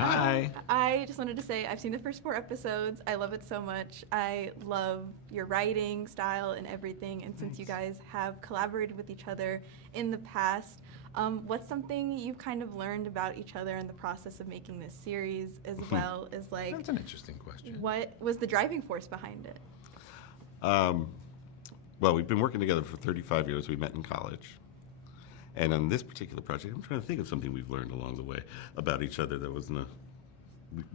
Hi. I just wanted to say I've seen the first 4 episodes. I love it so much. I love your writing style and everything. And since you guys have collaborated with each other in the past, what's something you've kind of learned about each other in the process of making this series, as well as like... That's an interesting question. What was the driving force behind it? Well, we've been working together for 35 years. We met in college. And on this particular project, I'm trying to think of something we've learned along the way about each other that wasn't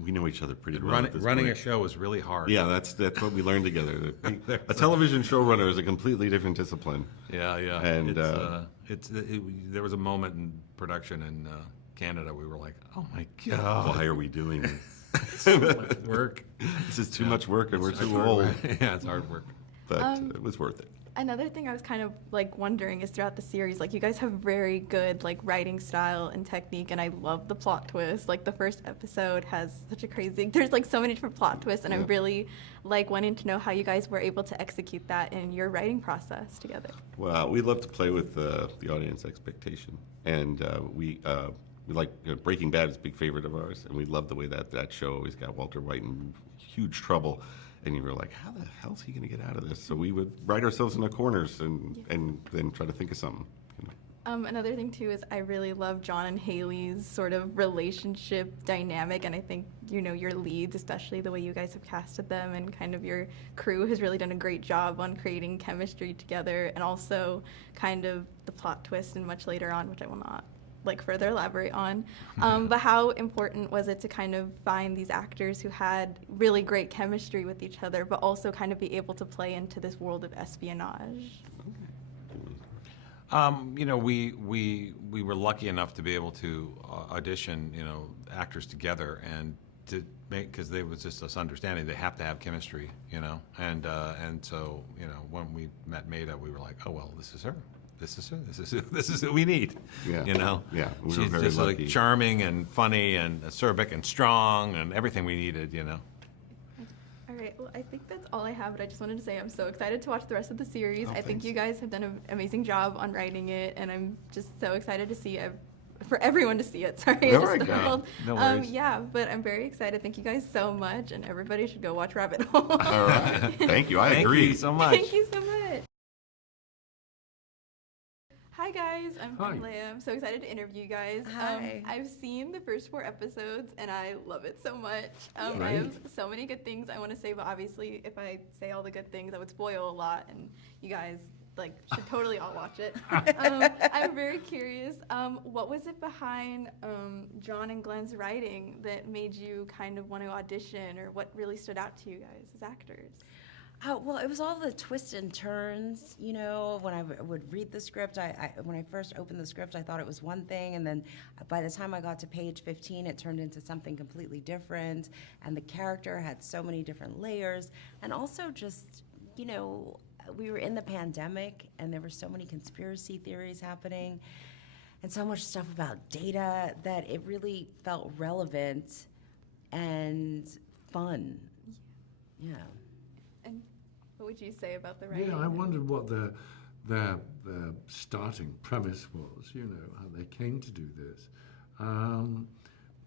we know each other pretty well. Running a show is really hard. Yeah, that's what we learned together. A television showrunner is a completely different discipline. Yeah. And there was a moment in production in Canada we were like, oh my God. Why are we doing this? So much work. This is too much work and we're too old. Yeah, it's hard work. But it was worth it. Another thing I was kind of like wondering is throughout the series, like you guys have very good like writing style and technique, and I love the plot twist. Like the first episode has such a crazy, there's like so many different plot twists, and I'm really like wanting to know how you guys were able to execute that in your writing process together. Well, we love to play with the audience expectation, and we like Breaking Bad is a big favorite of ours, and we love the way that show always got Walter White in huge trouble. And you were like, how the hell is he going to get out of this? So we would write ourselves in the corners and then try to think of something. You know? Another thing, too, is I really love John and Haley's sort of relationship dynamic. And I think, you know, your leads, especially the way you guys have casted them, and kind of your crew has really done a great job on creating chemistry together. And also kind of the plot twist and much later on, which I will not like further elaborate on, but how important was it to kind of find these actors who had really great chemistry with each other, but also kind of be able to play into this world of espionage? You know, we were lucky enough to be able to audition, you know, actors together, and to make, because there was just this understanding they have to have chemistry, you know, and so, you know, when we met Maida, we were like, oh well, this is her. This is who we need. Yeah. You know. Yeah. We were She's very just lucky. like charming and funny and acerbic and strong and everything we needed. You know. All right. Well, I think that's all I have. But I just wanted to say I'm so excited to watch the rest of the series. I think you guys have done an amazing job on writing it, and I'm just so excited to see for everyone to see it. Sorry, There just we the go. world. No worries. Yeah, but I'm very excited. Thank you guys so much, and everybody should go watch Rabbit Hole. All right. Thank you. I agree. Thank you so much. Thank you so much. Hi guys, I'm Leia. I'm so excited to interview you guys. Hi. I've seen the first 4 episodes and I love it so much. I Great. have so many good things I want to say, but obviously if I say all the good things, I would spoil a lot, and you guys like should totally all watch it. I'm very curious. What was it behind John and Glenn's writing that made you kind of want to audition, or what really stood out to you guys as actors? Well, it was all the twists and turns, you know. When I would read the script, when I first opened the script, I thought it was one thing, and then by the time I got to page 15, it turned into something completely different, and the character had so many different layers, and also just, you know, we were in the pandemic, and there were so many conspiracy theories happening, and so much stuff about data that it really felt relevant and fun. Yeah. And what would you say about the writing? Yeah, I wondered what their starting premise was, you know, how they came to do this.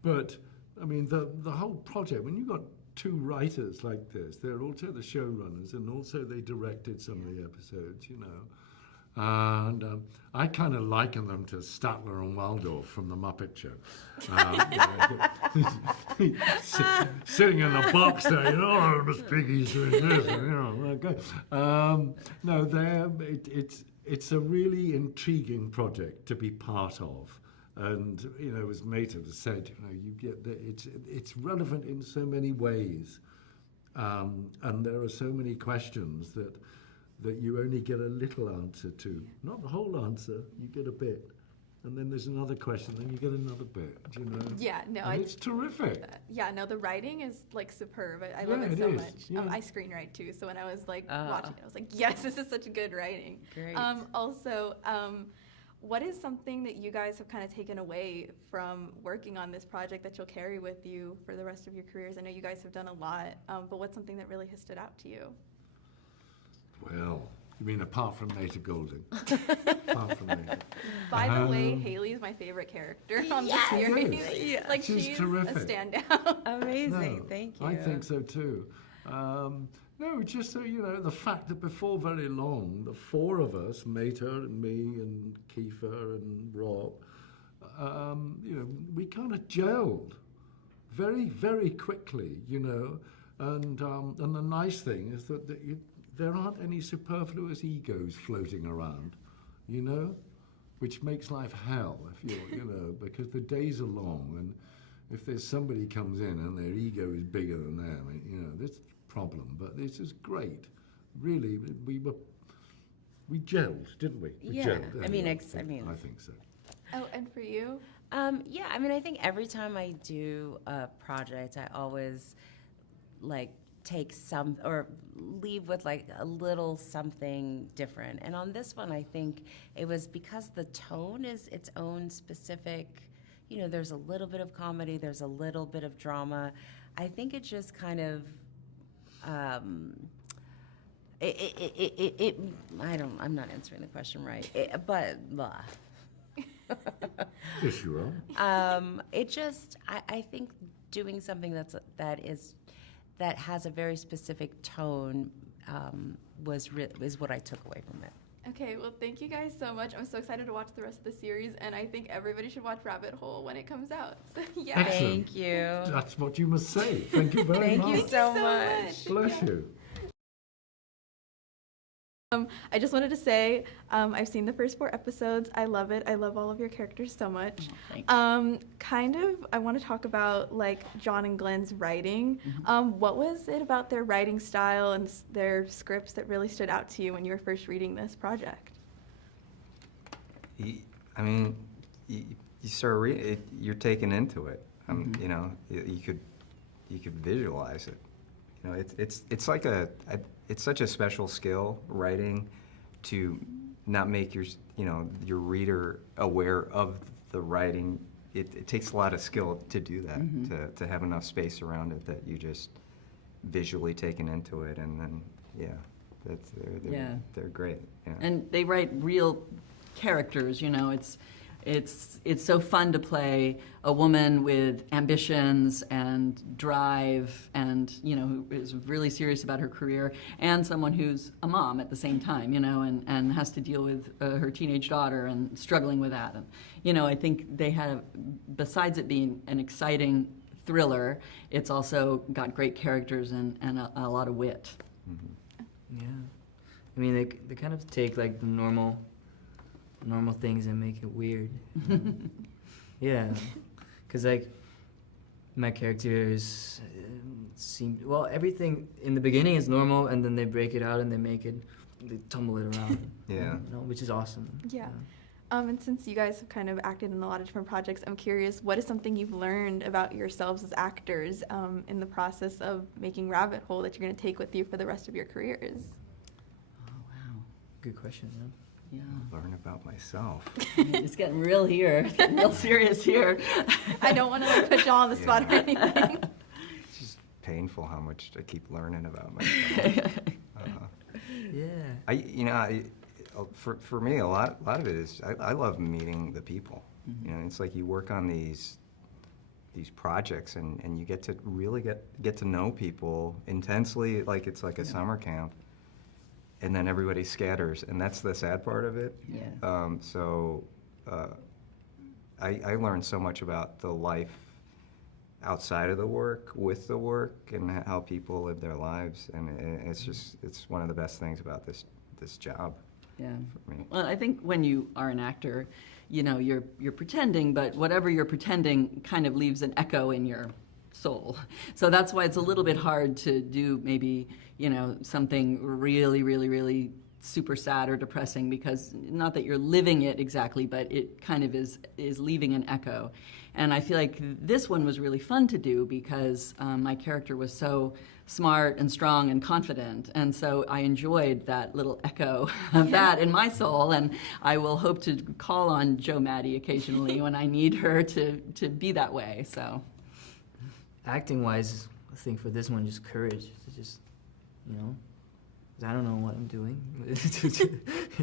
But, I mean, the whole project, when you got 2 writers like this, they're also the showrunners, and also they directed some of the episodes, you know. And I kind of liken them to Statler and Waldorf from the Muppet Show. Sitting in the box there, you know, oh, Miss Piggy's doing this, and, you know, okay. No, it's a really intriguing project to be part of. And, you know, as Maida has said, you know, you get it's relevant in so many ways. And there are so many questions that you only get a little answer to. Not the whole answer, you get a bit. And then there's another question, then you get another bit, you know? Yeah, no, and it's terrific. Yeah, no, the writing is like superb. I love it so much. Yeah. I screenwrite too, so when I was like watching it, I was like, yes, this is such good writing. Great. Also, what is something that you guys have kind of taken away from working on this project that you'll carry with you for the rest of your careers? I know you guys have done a lot, but what's something that really has stood out to you? Well, You mean apart from Nata Golding? Apart from Nata. By the way, Haley is my favorite character on the Yes! series. Yeah. Like She's she's terrific. a standout. Amazing, No, thank you. I think so too. No, it's just the fact that before very long, the four of us, Mater and me and Kiefer and Rob, we kind of gelled very, very quickly, And the nice thing is that there aren't any superfluous egos floating around, which makes life hell if you're, because the days are long, and if there's somebody comes in and their ego is bigger than them, this is a problem. But this is great. Really, we gelled, didn't we? We Yeah, gelled. I mean, Anyway, I think so. Oh, and for you? Yeah, I mean, I think every time I do a project, I always take some or leave with a little something different. And on this one, I think it was because the tone is its own specific, there's a little bit of comedy, there's a little bit of drama. I think it just kind of, I'm not answering the question right, but blah. Yes, you are. It just, I think doing something that has a very specific tone is what I took away from it. Okay, well, thank you guys so much. I'm so excited to watch the rest of the series, and I think everybody should watch Rabbit Hole when it comes out. So, yeah. Excellent. Thank you. That's what you must say. Thank you very Thank much. you so much. Bless you. I just wanted to say, I've seen the first 4 episodes. I love it. I love all of your characters so much. I want to talk about John and Glenn's writing. What was it about their writing style and their scripts that really stood out to you when you were first reading this project? You start reading it, you're taken into it. You could visualize it. It's like it's such a special skill, writing, to not make your reader aware of the writing. It takes a lot of skill to do that, to have enough space around it that you just visually taken into it, and then they're great. Yeah. And they write real characters. It's so fun to play a woman with ambitions and drive, and who is really serious about her career, and someone who's a mom at the same time, and has to deal with her teenage daughter and struggling with that. And I think they had, besides it being an exciting thriller, it's also got great characters and a lot of wit. Yeah, I mean they kind of take the normal things and make it weird. Yeah, because my characters seem, everything in the beginning is normal, and then they break it out and they tumble it around. Yeah. Which is awesome. Yeah. And since you guys have kind of acted in a lot of different projects, I'm curious, what is something you've learned about yourselves as actors in the process of making Rabbit Hole that you're going to take with you for the rest of your careers? Oh wow, good question, man. Yeah. Learn about myself. It's getting real here. It's getting real serious here. I don't want to put you all on the spot or anything. It's just painful how much I keep learning about myself. Yeah. For me, a lot of it is I love meeting the people. It's like you work on these projects, and you get to really get to know people intensely, like it's like a summer camp. And then everybody scatters, and that's the sad part of it. Yeah. I learned so much about the life outside of the work, with the work, and how people live their lives, and it's one of the best things about this job. Yeah. For me. Well, I think when you are an actor, you're pretending, but whatever you're pretending kind of leaves an echo in your soul. So that's why it's a little bit hard to do maybe, something really, really, really super sad or depressing, because not that you're living it exactly, but it kind of is leaving an echo. And I feel like this one was really fun to do because my character was so smart and strong and confident, and so I enjoyed that little echo of that in my soul, and I will hope to call on Jo Maddie occasionally when I need her to be that way. So Acting wise, I think for this one, just courage to just, 'cause I don't know what I'm doing.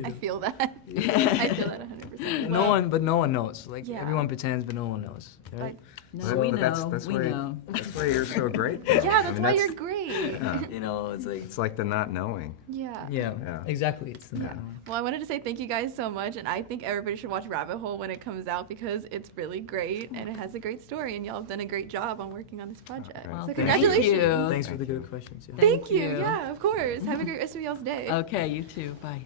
I feel that. I feel that 100%. No one, but no one knows. Like Yeah. everyone pretends, but no one knows. Right? No, But we that's know. that's We why know. that's why you're so great. Yeah, I that's mean, why you're great. Yeah. You know, it's like It's like the not knowing. Yeah. yeah, Yeah. exactly. It's the not knowing. Well, I wanted to say thank you guys so much, and I think everybody should watch Rabbit Hole when it comes out because it's really great and it has a great story, and y'all have done a great job on working on this project. Well, So thank congratulations. you. Thanks for the good questions. Yeah. Thank you. you. Yeah, of course. Have a great rest of y'all's day. Okay, you too. Bye.